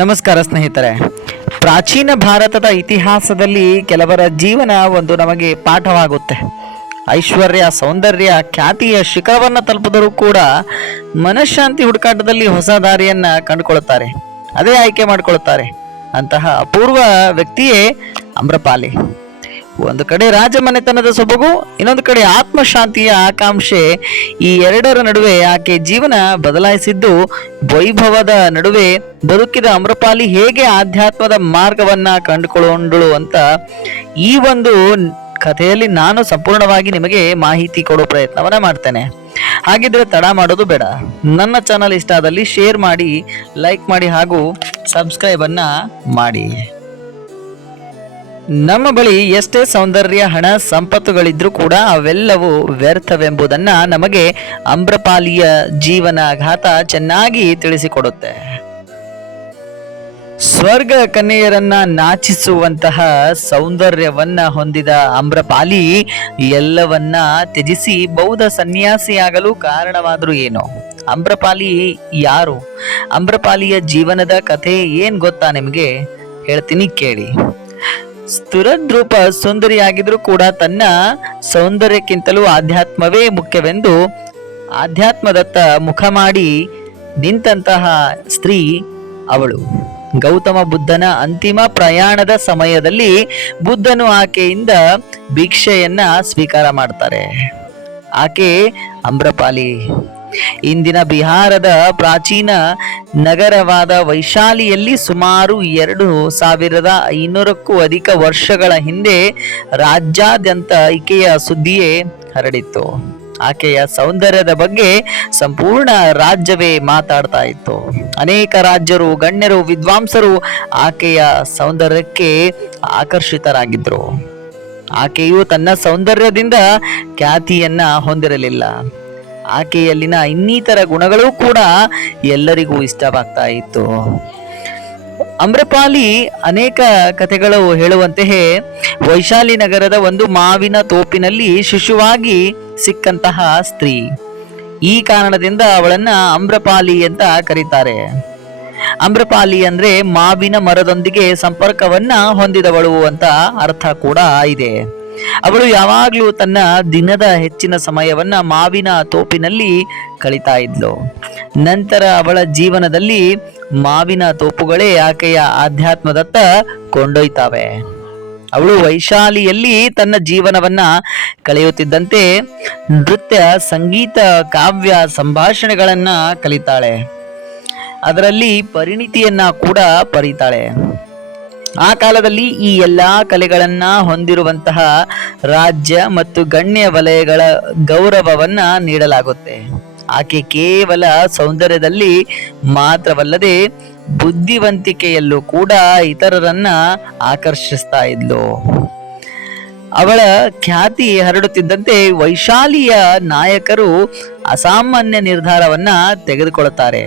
ನಮಸ್ಕಾರ ಸ್ನೇಹಿತರೆ. ಪ್ರಾಚೀನ ಭಾರತದ ಇತಿಹಾಸದಲ್ಲಿ ಕೆಲವರ ಜೀವನ ಒಂದು ನಮಗೆ ಪಾಠವಾಗುತ್ತೆ. ಐಶ್ವರ್ಯ, ಸೌಂದರ್ಯ, ಖ್ಯಾತಿಯ ಶಿಖರವನ್ನು ತಲುಪಿದರೂ ಕೂಡ ಮನಃಶಾಂತಿ ಹುಡುಕಾಟದಲ್ಲಿ ಹೊಸ ದಾರಿಯನ್ನು ಕಂಡುಕೊಳ್ಳುತ್ತಾರೆ, ಅದೇ ಆಯ್ಕೆ ಮಾಡಿಕೊಳ್ಳುತ್ತಾರೆ. ಅಂತಹ ಅಪೂರ್ವ ವ್ಯಕ್ತಿಯೇ ಅಮ್ರಪಾಲಿ. ಒಂದು ಕಡೆ ರಾಜಮನೆತನದ ಸೊಬಗು, ಇನ್ನೊಂದು ಕಡೆ ಆತ್ಮಶಾಂತಿಯ ಆಕಾಂಕ್ಷೆ. ಈ ಎರಡರ ನಡುವೆ ಆಕೆ ಜೀವನ ಬದಲಾಯಿಸಿದ್ದು. ವೈಭವದ ನಡುವೆ ಬದುಕಿದ ಅಮ್ರಪಾಲಿ ಹೇಗೆ ಆಧ್ಯಾತ್ಮದ ಮಾರ್ಗವನ್ನ ಕಂಡುಕೊಳ್ಳುವಂಡಳು ಅಂತ ಈ ಒಂದು ಕಥೆಯಲ್ಲಿ ನಾನು ಸಂಪೂರ್ಣವಾಗಿ ನಿಮಗೆ ಮಾಹಿತಿ ಕೊಡೋ ಪ್ರಯತ್ನವನ್ನ ಮಾಡ್ತೇನೆ. ಹಾಗಿದ್ರೆ ತಡ ಮಾಡೋದು ಬೇಡ. ನನ್ನ ಚಾನಲ್ ಇಷ್ಟ ಆದಲ್ಲಿ ಶೇರ್ ಮಾಡಿ, ಲೈಕ್ ಮಾಡಿ ಹಾಗೂ ಸಬ್ಸ್ಕ್ರೈಬ್ ಅನ್ನ ಮಾಡಿ. ನಮ್ಮ ಬಳಿ ಎಷ್ಟೇ ಸೌಂದರ್ಯ, ಹಣ, ಸಂಪತ್ತುಗಳಿದ್ರೂ ಕೂಡ ಅವೆಲ್ಲವೂ ವ್ಯರ್ಥವೆಂಬುದನ್ನ ನಮಗೆ ಅಮ್ರಪಾಲಿಯ ಜೀವನಗಾಥ ಚೆನ್ನಾಗಿ ತಿಳಿಸಿಕೊಡುತ್ತೆ. ಸ್ವರ್ಗ ಕನ್ಯೆಯರನ್ನ ನಾಚಿಸುವಂತಹ ಸೌಂದರ್ಯವನ್ನ ಹೊಂದಿದ ಅಮ್ರಪಾಲಿ ಎಲ್ಲವನ್ನ ತ್ಯಜಿಸಿ ಬೌದ್ಧ ಸನ್ಯಾಸಿಯಾಗಲು ಕಾರಣವಾದ್ರು ಏನು? ಅಮ್ರಪಾಲಿ ಯಾರು? ಅಮ್ರಪಾಲಿಯ ಜೀವನದ ಕಥೆ ಏನ್ ಗೊತ್ತಾ ನಿಮಗೆ? ಹೇಳ್ತೀನಿ ಕೇಳಿ. ಸ್ತುರದ್ರೂಪ ಸುಂದರಿಯಾಗಿದ್ರೂ ಕೂಡ ತನ್ನ ಸೌಂದರ್ಯಕ್ಕಿಂತಲೂ ಆಧ್ಯಾತ್ಮವೇ ಮುಖ್ಯವೆಂದು ಆಧ್ಯಾತ್ಮದತ್ತ ಮುಖ ಮಾಡಿ ನಿಂತಹ ಸ್ತ್ರೀ ಅವಳು. ಗೌತಮ ಬುದ್ಧನ ಅಂತಿಮ ಪ್ರಯಾಣದ ಸಮಯದಲ್ಲಿ ಬುದ್ಧನು ಆಕೆಯಿಂದ ಭಿಕ್ಷೆಯನ್ನ ಸ್ವೀಕಾರ ಮಾಡ್ತಾರೆ. ಆಕೆ ಅಮ್ರಪಾಲಿ. ಇಂದಿನ ಬಿಹಾರದ ಪ್ರಾಚೀನ ನಗರವಾದ ವೈಶಾಲಿಯಲ್ಲಿ ಸುಮಾರು 2500ಕ್ಕೂ ಅಧಿಕ ವರ್ಷಗಳ ಹಿಂದೆ ರಾಜ್ಯಾದ್ಯಂತ ಈಕೆಯ ಸುದ್ದಿಯೇ ಹರಡಿತ್ತು. ಆಕೆಯ ಸೌಂದರ್ಯದ ಬಗ್ಗೆ ಸಂಪೂರ್ಣ ರಾಜ್ಯವೇ ಮಾತಾಡ್ತಾ ಇತ್ತು. ಅನೇಕ ರಾಜ್ಯರು, ಗಣ್ಯರು, ವಿದ್ವಾಂಸರು ಆಕೆಯ ಸೌಂದರ್ಯಕ್ಕೆ ಆಕರ್ಷಿತರಾಗಿದ್ರು. ಆಕೆಯು ತನ್ನ ಸೌಂದರ್ಯದಿಂದ ಖ್ಯಾತಿಯನ್ನ ಹೊಂದಿರಲಿಲ್ಲ. ಆಕೆಯಲ್ಲಿನ ಇನ್ನಿತರ ಗುಣಗಳು ಕೂಡ ಎಲ್ಲರಿಗೂ ಇಷ್ಟವಾಗ್ತಾ ಇತ್ತು. ಅಮ್ರಪಾಲಿ ಅನೇಕ ಕಥೆಗಳು ಹೇಳುವಂತೆಯೇ ವೈಶಾಲಿ ನಗರದ ಒಂದು ಮಾವಿನ ತೋಪಿನಲ್ಲಿ ಶಿಶುವಾಗಿ ಸಿಕ್ಕಂತಹ ಸ್ತ್ರೀ. ಈ ಕಾರಣದಿಂದ ಅವಳನ್ನ ಅಮ್ರಪಾಲಿ ಅಂತ ಕರೀತಾರೆ. ಅಮ್ರಪಾಲಿ ಅಂದ್ರೆ ಮಾವಿನ ಮರದೊಂದಿಗೆ ಸಂಪರ್ಕವನ್ನ ಹೊಂದಿದವಳು ಅಂತ ಅರ್ಥ ಕೂಡ ಇದೆ. ಅವಳು ಯಾವಾಗ್ಲೂ ತನ್ನ ದಿನದ ಹೆಚ್ಚಿನ ಸಮಯವನ್ನ ಮಾವಿನ ತೋಪಿನಲ್ಲಿ ಕಳೀತಾ ಇದ್ಲು. ನಂತರ ಅವಳ ಜೀವನದಲ್ಲಿ ಮಾವಿನ ತೋಪುಗಳೇ ಆಕೆಯ ಆಧ್ಯಾತ್ಮದತ್ತ ಕೊಂಡೊಯ್ತಾವೆ. ಅವಳು ವೈಶಾಲಿಯಲ್ಲಿ ತನ್ನ ಜೀವನವನ್ನ ಕಳೆಯುತ್ತಿದ್ದಂತೆ ನೃತ್ಯ, ಸಂಗೀತ, ಕಾವ್ಯ, ಸಂಭಾಷಣೆಗಳನ್ನ ಕಲಿತಾಳೆ. ಅದರಲ್ಲಿ ಪರಿಣಿತಿಯನ್ನ ಕೂಡ ಪರೀತಾಳೆ. ಆ ಕಾಲದಲ್ಲಿ ಈ ಎಲ್ಲಾ ಕಲೆಗಳನ್ನ ಹೊಂದಿರುವಂತಹ ರಾಜ್ಯ ಮತ್ತು ಗಣ್ಯ ವಲಯಗಳ ಗೌರವವನ್ನ ನೀಡಲಾಗುತ್ತೆ. ಆಕೆ ಕೇವಲ ಸೌಂದರ್ಯದಲ್ಲಿ ಮಾತ್ರವಲ್ಲದೆ ಬುದ್ಧಿವಂತಿಕೆಯಲ್ಲೂ ಕೂಡ ಇತರರನ್ನ ಆಕರ್ಷಿಸ್ತಾ ಇದ್ಲು. ಅವಳ ಖ್ಯಾತಿ ಹರಡುತ್ತಿದ್ದಂತೆ ವೈಶಾಲಿಯ ನಾಯಕರು ಅಸಾಮಾನ್ಯ ನಿರ್ಧಾರವನ್ನ ತೆಗೆದುಕೊಳ್ಳುತ್ತಾರೆ.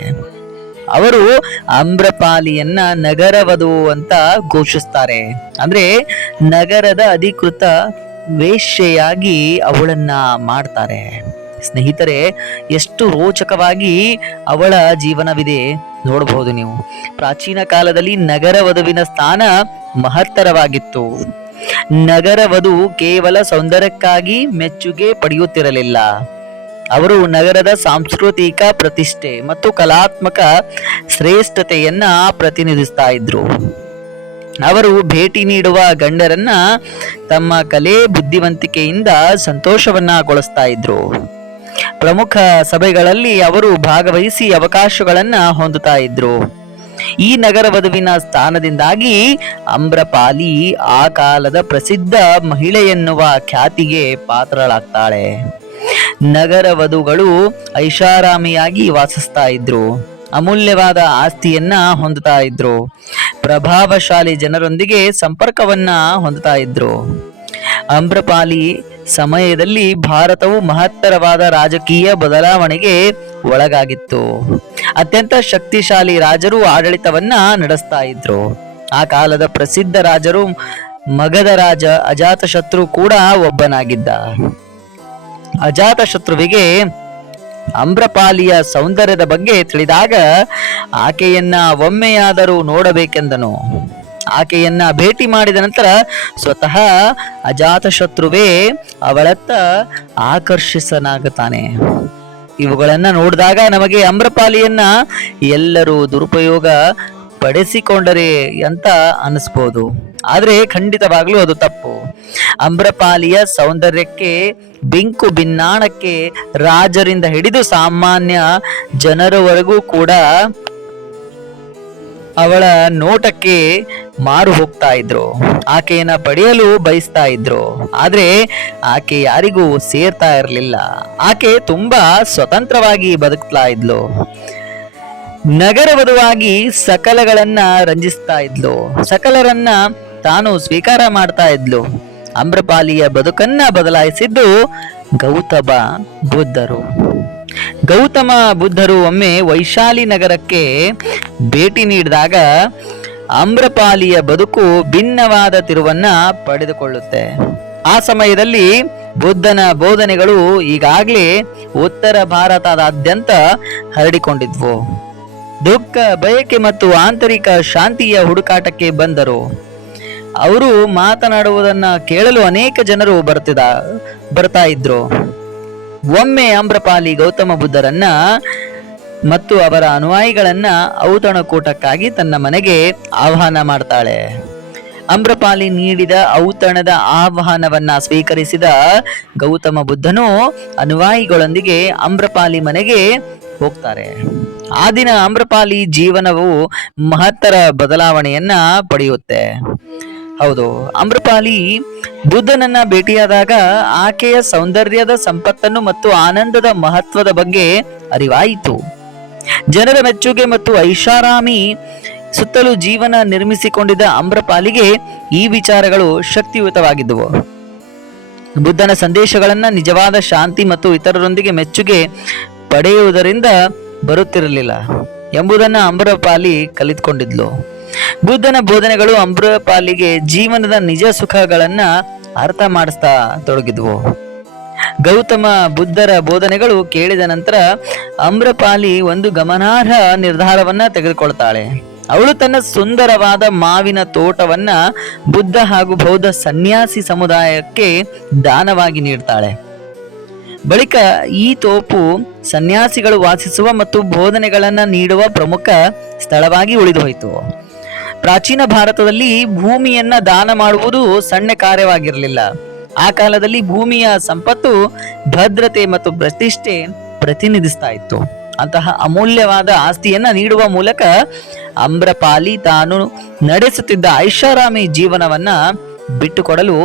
ಅವರು ಅಮ್ರಪಾಲಿಯನ್ನ ನಗರವಧು ಅಂತ ಘೋಷಿಸ್ತಾರೆ. ಅಂದ್ರೆ ನಗರದ ಅಧಿಕೃತ ವೇಶ್ಯೆಯಾಗಿ ಅವಳನ್ನ ಮಾಡ್ತಾರೆ. ಸ್ನೇಹಿತರೆ, ಎಷ್ಟು ರೋಚಕವಾಗಿ ಅವಳ ಜೀವನವಿದೆ ನೋಡಬಹುದು ನೀವು. ಪ್ರಾಚೀನ ಕಾಲದಲ್ಲಿ ನಗರ ವಧುವಿನ ಸ್ಥಾನ ಮಹತ್ತರವಾಗಿತ್ತು. ನಗರ ವಧು ಕೇವಲ ಸೌಂದರ್ಯಕ್ಕಾಗಿ ಮೆಚ್ಚುಗೆ ಪಡೆಯುತ್ತಿರಲಿಲ್ಲ. ಅವರು ನಗರದ ಸಾಂಸ್ಕೃತಿಕ ಪ್ರತಿಷ್ಠೆ ಮತ್ತು ಕಲಾತ್ಮಕ ಶ್ರೇಷ್ಠತೆಯನ್ನ ಪ್ರತಿನಿಧಿಸ್ತಾ ಇದ್ರು. ಅವರು ಭೇಟಿ ನೀಡುವ ಗಂಡರನ್ನ ತಮ್ಮ ಕಲೆ, ಬುದ್ಧಿವಂತಿಕೆಯಿಂದ ಸಂತೋಷವನ್ನ ಗೊಳಿಸ್ತಾ ಇದ್ರು. ಪ್ರಮುಖ ಸಭೆಗಳಲ್ಲಿ ಅವರು ಭಾಗವಹಿಸಿ ಅವಕಾಶಗಳನ್ನ ಹೊಂದುತ್ತಾ ಇದ್ರು. ಈ ನಗರ ವಧುವಿನ ಸ್ಥಾನದಿಂದಾಗಿ ಅಮ್ರಪಾಲಿ ಆ ಕಾಲದ ಪ್ರಸಿದ್ಧ ಮಹಿಳೆ ಎನ್ನುವ ಖ್ಯಾತಿಗೆ ಪಾತ್ರಳಾಗ್ತಾಳೆ. ನಗರ ವಧುಗಳು ಐಷಾರಾಮಿಯಾಗಿ ವಾಸಿಸ್ತಾ ಇದ್ರು. ಅಮೂಲ್ಯವಾದ ಆಸ್ತಿಯನ್ನ ಹೊಂದುತ್ತಾ ಇದ್ರು. ಪ್ರಭಾವಶಾಲಿ ಜನರೊಂದಿಗೆ ಸಂಪರ್ಕವನ್ನ ಹೊಂದುತ್ತಾ ಇದ್ರು. ಅಮ್ರಪಾಲಿ ಸಮಯದಲ್ಲಿ ಭಾರತವು ಮಹತ್ತರವಾದ ರಾಜಕೀಯ ಬದಲಾವಣೆಗೆ ಒಳಗಾಗಿತ್ತು. ಅತ್ಯಂತ ಶಕ್ತಿಶಾಲಿ ರಾಜರು ಆಡಳಿತವನ್ನ ನಡೆಸ್ತಾ ಇದ್ರು. ಆ ಕಾಲದ ಪ್ರಸಿದ್ಧ ರಾಜರು ಮಗಧ ರಾಜ ಅಜಾತಶತ್ರು ಕೂಡ ಒಬ್ಬನಾಗಿದ್ದ. ಅಜಾತಶತ್ರುವಿಗೆ ಅಮ್ರಪಾಲಿಯ ಸೌಂದರ್ಯದ ಬಗ್ಗೆ ತಿಳಿದಾಗ ಆಕೆಯನ್ನ ಒಮ್ಮೆಯಾದರೂ ನೋಡಬೇಕೆಂದನು. ಆಕೆಯನ್ನ ಭೇಟಿ ಮಾಡಿದ ನಂತರ ಸ್ವತಃ ಅಜಾತಶತ್ರುವೇ ಅವಳತ್ತ ಆಕರ್ಷಿಸನಾಗುತ್ತಾನೆ. ಇವುಗಳನ್ನ ನೋಡಿದಾಗ ನಮಗೆ ಅಮ್ರಪಾಲಿಯನ್ನ ಎಲ್ಲರೂ ದುರುಪಯೋಗ ಪಡಿಸಿಕೊಂಡರೆ ಅಂತ ಅನಿಸ್ಬೋದು. ಆದ್ರೆ ಖಂಡಿತವಾಗ್ಲೂ ಅದು ತಪ್ಪು. ಅಮ್ರಪಾಲಿಯ ಸೌಂದರ್ಯಕ್ಕೆ, ಬಿಂಕು ಬಿನ್ನಾಣಕ್ಕೆ ರಾಜರಿಂದ ಹಿಡಿದು ಸಾಮಾನ್ಯ ಜನರವರೆಗೂ ಕೂಡ ಅವಳ ನೋಟಕ್ಕೆ ಮಾರು ಹೋಗ್ತಾ ಇದ್ರು. ಆಕೆಯನ್ನ ಪಡೆಯಲು ಬಯಸ್ತಾ ಇದ್ರು. ಆದ್ರೆ ಆಕೆ ಯಾರಿಗೂ ಸೇರ್ತಾ ಇರಲಿಲ್ಲ. ಆಕೆ ತುಂಬಾ ಸ್ವತಂತ್ರವಾಗಿ ಬದುಕ್ತಾ ಇದ್ಲು. ನಗರವಧುವಾಗಿ ಸಕಲಗಳನ್ನ ರಂಜಿಸ್ತಾ ಇದ್ಲು. ಸಕಲರನ್ನ ತಾನು ಸ್ವೀಕಾರ ಮಾಡ್ತಾ ಇದ್ಲು. ಅಮ್ರಪಾಲಿಯ ಬದುಕನ್ನ ಬದಲಾಯಿಸಿದ್ದು ಗೌತಮ ಬುದ್ಧರು. ಗೌತಮ ಬುದ್ಧರು ಒಮ್ಮೆ ವೈಶಾಲಿ ನಗರಕ್ಕೆ ಭೇಟಿ ನೀಡಿದಾಗ ಅಮ್ರಪಾಲಿಯ ಬದುಕು ಭಿನ್ನವಾದ ತಿರುವನ್ನ ಪಡೆದುಕೊಳ್ಳುತ್ತೆ. ಆ ಸಮಯದಲ್ಲಿ ಬುದ್ಧನ ಬೋಧನೆಗಳು ಈಗಾಗಲೇ ಉತ್ತರ ಭಾರತದಾದ್ಯಂತ ಹರಡಿಕೊಂಡಿದ್ವು. ದುಃಖ, ಬಯಕೆ ಮತ್ತು ಆಂತರಿಕ ಶಾಂತಿಯ ಹುಡುಕಾಟಕ್ಕೆ ಬಂದರು. ಅವರು ಮಾತನಾಡುವುದನ್ನ ಕೇಳಲು ಅನೇಕ ಜನರು ಬರ್ತಾ ಇದ್ರು. ಒಮ್ಮೆ ಅಮ್ರಪಾಲಿ ಗೌತಮ ಬುದ್ಧರನ್ನ ಮತ್ತು ಅವರ ಅನುಯಾಯಿಗಳನ್ನ ಔತಣಕೂಟಕ್ಕಾಗಿ ತನ್ನ ಮನೆಗೆ ಆಹ್ವಾನ ಮಾಡ್ತಾಳೆ. ಅಮ್ರಪಾಲಿ ನೀಡಿದ ಔತಣದ ಆಹ್ವಾನವನ್ನ ಸ್ವೀಕರಿಸಿದ ಗೌತಮ ಬುದ್ಧನು ಅನುಯಾಯಿಗಳೊಂದಿಗೆ ಅಮ್ರಪಾಲಿ ಮನೆಗೆ ಹೋಗ್ತಾರೆ. ಆ ದಿನ ಅಮ್ರಪಾಲಿ ಜೀವನವು ಮಹತ್ತರ ಬದಲಾವಣೆಯನ್ನ ಪಡೆಯುತ್ತೆ. ಹೌದು, ಅಮ್ರಪಾಲಿ ಬುದ್ಧನನ್ನ ಭೇಟಿಯಾದಾಗ ಆಕೆಯ ಸೌಂದರ್ಯದ ಸಂಪತ್ತನ್ನು ಮತ್ತು ಆನಂದದ ಮಹತ್ವದ ಬಗ್ಗೆ ಅರಿವಾಯಿತು. ಜನರ ಮೆಚ್ಚುಗೆ ಮತ್ತು ಐಷಾರಾಮಿ ಸುತ್ತಲೂ ಜೀವನ ನಿರ್ಮಿಸಿಕೊಂಡಿದ್ದ ಅಮ್ರಪಾಲಿಗೆ ಈ ವಿಚಾರಗಳು ಶಕ್ತಿಯುತವಾಗಿದ್ದವು. ಬುದ್ಧನ ಸಂದೇಶಗಳನ್ನ ನಿಜವಾದ ಶಾಂತಿ ಮತ್ತು ಇತರರೊಂದಿಗೆ ಮೆಚ್ಚುಗೆ ಪಡೆಯುವುದರಿಂದ ಬರುತ್ತಿರಲಿಲ್ಲ ಎಂಬುದನ್ನು ಅಮ್ರಪಾಲಿ ಕಲಿತುಕೊಂಡಿದ್ಲು. ಬುದ್ಧನ ಬೋಧನೆಗಳು ಅಮ್ರಪಾಲಿಗೆ ಜೀವನದ ನಿಜ ಸುಖಗಳನ್ನ ಅರ್ಥ ಮಾಡಿಸ್ತಾ ತೊಡಗಿದ್ವು. ಗೌತಮ ಬುದ್ಧರ ಬೋಧನೆಗಳು ಕೇಳಿದ ನಂತರ ಅಮ್ರಪಾಲಿ ಒಂದು ಗಮನಾರ್ಹ ನಿರ್ಧಾರವನ್ನ ತೆಗೆದುಕೊಳ್ತಾಳೆ. ಅವಳು ತನ್ನ ಸುಂದರವಾದ ಮಾವಿನ ತೋಟವನ್ನ ಬುದ್ಧ ಹಾಗೂ ಬೌದ್ಧ ಸನ್ಯಾಸಿ ಸಮುದಾಯಕ್ಕೆ ದಾನವಾಗಿ ನೀಡ್ತಾಳೆ. ಬಳಿಕ ಈ ತೋಪು ಸನ್ಯಾಸಿಗಳು ವಾಸಿಸುವ ಮತ್ತು ಬೋಧನೆಗಳನ್ನ ನೀಡುವ ಪ್ರಮುಖ ಸ್ಥಳವಾಗಿ ಉಳಿದು ಹೋಯಿತು. ಪ್ರಾಚೀನ ಭಾರತದಲ್ಲಿ ಭೂಮಿಯನ್ನ ದಾನ ಮಾಡುವುದು ಸಣ್ಣ ಕಾರ್ಯವಾಗಿರಲಿಲ್ಲ. ಆ ಕಾಲದಲ್ಲಿ ಭೂಮಿಯ ಸಂಪತ್ತು, ಭದ್ರತೆ ಮತ್ತು ಪ್ರತಿಷ್ಠೆ ಪ್ರತಿನಿಧಿಸ್ತಾ ಇತ್ತು. ಅಂತಹ ಅಮೂಲ್ಯವಾದ ಆಸ್ತಿಯನ್ನ ನೀಡುವ ಮೂಲಕ ಅಮ್ರಪಾಲಿ ತಾನು ನಡೆಸುತ್ತಿದ್ದ ಐಷಾರಾಮಿ ಜೀವನವನ್ನ ಬಿಟ್ಟುಕೊಡಲು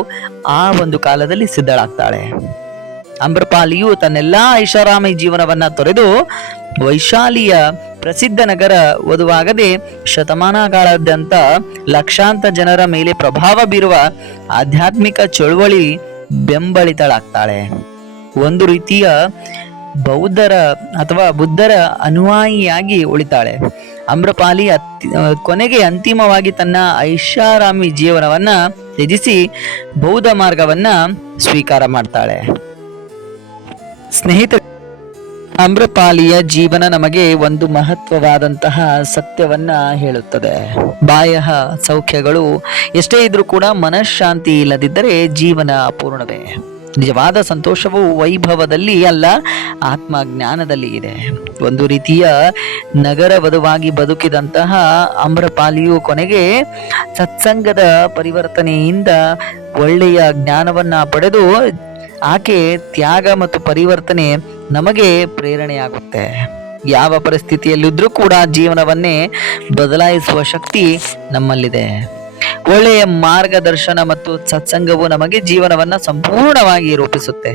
ಆ ಒಂದು ಕಾಲದಲ್ಲಿ ಸಿದ್ಧಳಾಗ್ತಾಳೆ. ಅಮ್ರಪಾಲಿಯು ತನ್ನೆಲ್ಲಾ ಐಷಾರಾಮಿ ಜೀವನವನ್ನ ತೊರೆದು ವೈಶಾಲಿಯ ಪ್ರಸಿದ್ಧ ನಗರ ವಧುವಾಗದೆ ಶತಮಾನಗಳಾದ್ಯಂತ ಲಕ್ಷಾಂತರ ಜನರ ಮೇಲೆ ಪ್ರಭಾವ ಬೀರುವ ಆಧ್ಯಾತ್ಮಿಕ ಚಳುವಳಿ ಬೆಂಬಲಿತಳಾಗ್ತಾಳೆ. ಒಂದು ರೀತಿಯ ಬೌದ್ಧರ ಅಥವಾ ಬುದ್ಧರ ಅನುಯಾಯಿಯಾಗಿ ಉಳಿತಾಳೆ. ಅಮ್ರಪಾಲಿ ಕೊನೆಗೆ ಅಂತಿಮವಾಗಿ ತನ್ನ ಐಷಾರಾಮಿ ಜೀವನವನ್ನ ತ್ಯಜಿಸಿ ಬೌದ್ಧ ಮಾರ್ಗವನ್ನ ಸ್ವೀಕಾರ ಮಾಡ್ತಾಳೆ. ಸ್ನೇಹಿತರೆ, ಅಮ್ರಪಾಲಿಯ ಜೀವನ ನಮಗೆ ಒಂದು ಮಹತ್ವವಾದಂತಹ ಸತ್ಯವನ್ನ ಹೇಳುತ್ತದೆ. ಬಾಹ್ಯ ಸೌಖ್ಯಗಳು ಎಷ್ಟೇ ಇದ್ರೂ ಕೂಡ ಮನಃಶಾಂತಿ ಇಲ್ಲದಿದ್ದರೆ ಜೀವನ ಅಪೂರ್ಣವೇ. ನಿಜವಾದ ಸಂತೋಷವು ವೈಭವದಲ್ಲಿ ಅಲ್ಲ, ಆತ್ಮಜ್ಞಾನದಲ್ಲಿ ಇದೆ. ಒಂದು ರೀತಿಯ ನಗರ ವಧುವಾಗಿ ಬದುಕಿದಂತಹ ಅಮ್ರಪಾಲಿಯು ಕೊನೆಗೆ ಸತ್ಸಂಗದ ಪರಿವರ್ತನೆಯಿಂದ ಒಳ್ಳೆಯ ಜ್ಞಾನವನ್ನ ಪಡೆದು ಆಕೆ ತ್ಯಾಗ ಮತ್ತು ಪರಿವರ್ತನೆ ನಮಗೆ ಪ್ರೇರಣೆಯಾಗುತ್ತೆ. ಯಾವ ಪರಿಸ್ಥಿತಿಯಲ್ಲಿದ್ರೂ ಕೂಡ ಜೀವನವನ್ನೇ ಬದಲಾಯಿಸುವ ಶಕ್ತಿ ನಮ್ಮಲ್ಲಿದೆ. ಒಳ್ಳೆಯ ಮಾರ್ಗದರ್ಶನ ಮತ್ತು ಸತ್ಸಂಗವು ನಮಗೆ ಜೀವನವನ್ನ ಸಂಪೂರ್ಣವಾಗಿ ರೂಪಿಸುತ್ತೆ.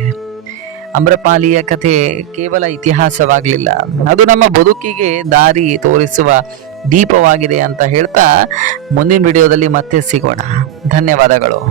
ಅಮ್ರಪಾಲಿಯ ಕಥೆ ಕೇವಲ ಇತಿಹಾಸವಾಗಲಿಲ್ಲ, ಅದು ನಮ್ಮ ಬದುಕಿಗೆ ದಾರಿ ತೋರಿಸುವ ದೀಪವಾಗಿದೆ ಅಂತ ಹೇಳ್ತಾ ಮುಂದಿನ ವಿಡಿಯೋದಲ್ಲಿ ಮತ್ತೆ ಸಿಗೋಣ. ಧನ್ಯವಾದಗಳು.